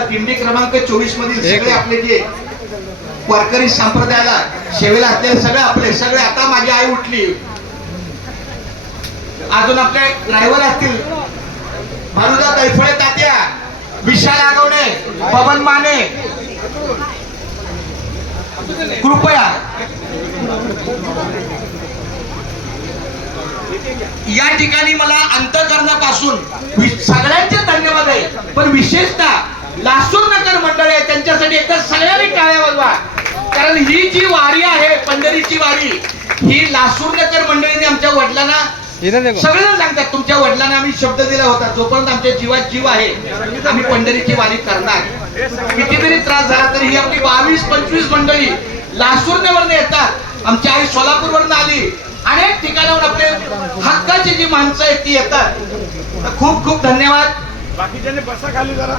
दिंडी क्रमांक 24 मधील सगळे आपले जे वारकरी संप्रदायाला सेवेला असलेले सगळे आता माझी आई उठली, अजून आपले ड्रायव्हर असतील भानुदा दैफळे तात्या, विशाल आगवणे, पवन माने, कृपया या ठिकाणी मला अंतःकरणापासून सगळ्यांचे धन्यवाद आहे, पण विशेषतः लासूर नगर मंडळ आहे त्यांच्यासाठी एकदा सगळ्यांनी टाळ्या वाजवा. कारण ही जी वारी आहे पंढरीची वारी, ही लासूर नगर मंडळीने आमच्या वडिलांना सगळेजण सांगतात, तुमच्या वडिलांना आम्ही शब्द दिला होता जोपर्यंत आमच्या जीवात जीव आहे आम्ही पंढरीची वारी करणार. कितीतरी त्रास झाला तरी ही आपली 22-25 मंडळी लासूरवरून येतात. आमची आई सोलापूरवरून आली, अनेक ठिकाणावर आपले हक्काची जी माणसं आहेत ती येतात. खूप खूप धन्यवाद. बाकीच्याने बसा खाली जरा.